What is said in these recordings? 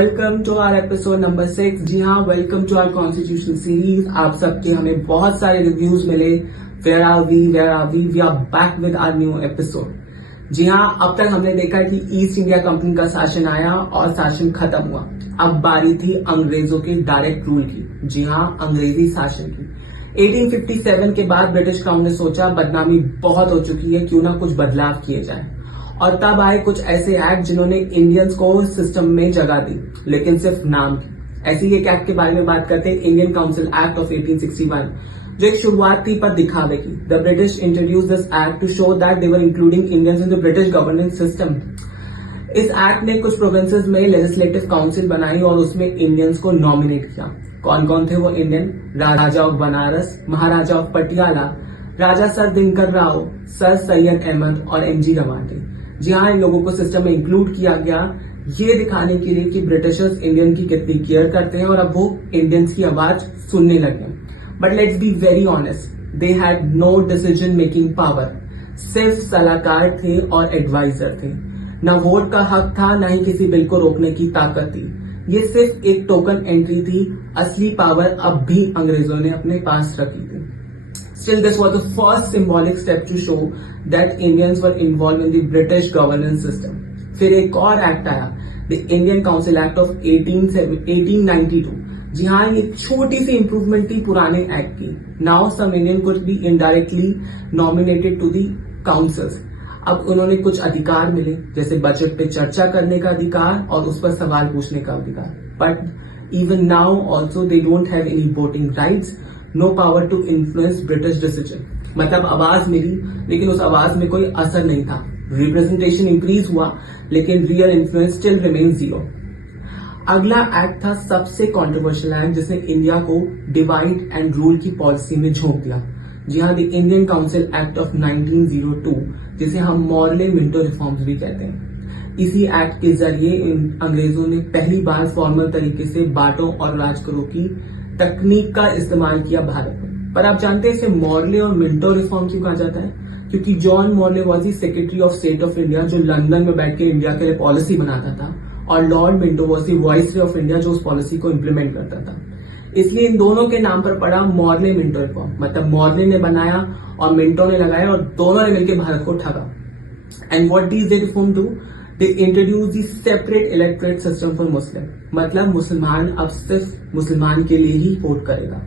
Welcome to our episode number 6। जी हाँ, welcome to our constitution series. आप सबके हमें बहुत सारे रिव्यूज मिले। Where are we are back with our new episode. जी हाँ, अब तक हमने देखा कि ईस्ट इंडिया कंपनी का शासन आया और शासन खत्म हुआ। अब बारी थी अंग्रेजों के डायरेक्ट रूल की। जी हाँ, अंग्रेजी शासन की। 1857 के बाद ब्रिटिश काउंसिल ने सोचा बदनामी बहुत हो चुकी है, क्यों ना कुछ बदलाव किए जाए। और तब आए कुछ ऐसे एक्ट जिन्होंने इंडियंस को सिस्टम में जगह दी, लेकिन सिर्फ नाम की। ऐसी एक एक्ट के बारे में बात करते हैं, इंडियन काउंसिल एक्ट ऑफ 1861, जो एक शुरुआत थी पर दिखावे की। The British introduce this act to show that they were including Indians in the British governance system. इस एक्ट ने कुछ प्रोविंसेस में लेजिस्लेटिव काउंसिल बनाई और उसमें इंडियंस को नॉमिनेट किया। कौन कौन थे वो Indian? Raja of Banaras, Maharaja of Patiala, Raja sir Dinkar Rao, sir Syed Ahmed और एमजी रमानी। जी हाँ, इन लोगों को सिस्टम में इंक्लूड किया गया, ये दिखाने के लिए कि ब्रिटिशर्स इंडियन की कितनी केयर करते हैं और अब वो इंडियंस की आवाज सुनने लगे। But let's be very honest, they had no decision making power. सिर्फ सलाहकार थे और एडवाइजर थे। न वोट का हक था, न ही किसी बिल को रोकने की ताकत थी। ये सिर्फ एक टोकन एंट्री थी। असली पावर अब भी अंग्रेजों ने अपने पास रखी थी। Still, this was the first symbolic step to show that Indians were involved in the British governance system. फिर एक और एक्ट आया, the Indian Council Act of 1892। जी हाँ, ये छोटी सी इंप्रूवमेंट थी पुराने एक्ट की। Now some Indian could be indirectly nominated to the councils। अब उन्होंने कुछ अधिकार मिले, जैसे बजट पे चर्चा करने का अधिकार और उस पर सवाल पूछने का अधिकार। But even now also they don't have any voting rights, no power to influence British decision। मतलब आवाज मिली, लेकिन उस आवाज में कोई असर नहीं था। रिप्रेजेंटेशन इंक्रीज हुआ, लेकिन real influence still remain zero. अगला एक्ट था सबसे कंट्रोवर्शियल एक्ट, जिसने इंडिया को डिवाइड एंड रूल की पॉलिसी में झोंक दिया। जी हाँ, the Indian council act of 1902, जिसे हम मॉर्ले मिंटो रिफॉर्म्स भी कहते हैं। इसी एक्ट के जरिए अंग्रेजों ने पहली बार फॉर्मल तरीके से बांटों और राज करो की तकनीक का इस्तेमाल किया भारत में। पर आप जानते हैं इसे मॉर्ले और मिंटो रिफॉर्म क्यों कहा जाता है? क्योंकि John Morley was the secretary of state of India, जो लंदन में बैठ के इंडिया के लिए पॉलिसी बनाता था, और Lord Minto was the viceroy of India, जो उस पॉलिसी को इम्प्लीमेंट करता था। इसलिए इन दोनों के नाम पर पड़ा मॉर्ले मिंटो रिफॉर्म। मतलब मॉर्ले ने बनाया और मिंटो ने लगाया, और दोनों ने मिलकर भारत को ठगा। And what did they reform do? They introduced the separate electorate system for Muslim। मतलब मुसलमान अब सिर्फ मुसलमान के लिए ही वोट करेगा।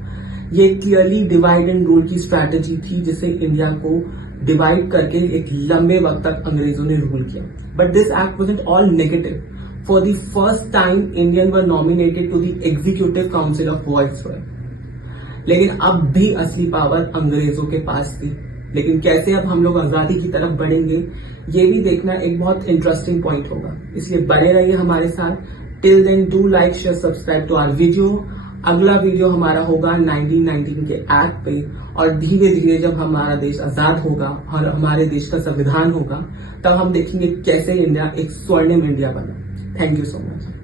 ये क्लियरली डिवाइड एंड रूल की स्ट्रैटेजी थी, जिसे इंडिया को डिवाइड करके एक लंबे वक्त तक अंग्रेजों ने रूल किया। But this act wasn't all negative. For the first time Indian were nominated to the executive council of viceroy. लेकिन अब भी असली पावर अंग्रेजों के पास थी। लेकिन कैसे अब हम लोग आजादी की तरफ बढ़ेंगे, ये भी देखना एक बहुत इंटरेस्टिंग पॉइंट होगा। इसलिए बने रहिए हमारे साथ। Till then do like, share, subscribe to our video. अगला वीडियो हमारा होगा 1919 के एक्ट पे, और धीरे धीरे जब हमारा देश आजाद होगा और हमारे देश का संविधान होगा, तब हम देखेंगे कैसे इंडिया एक स्वर्णिम इंडिया बना। Thank you so much.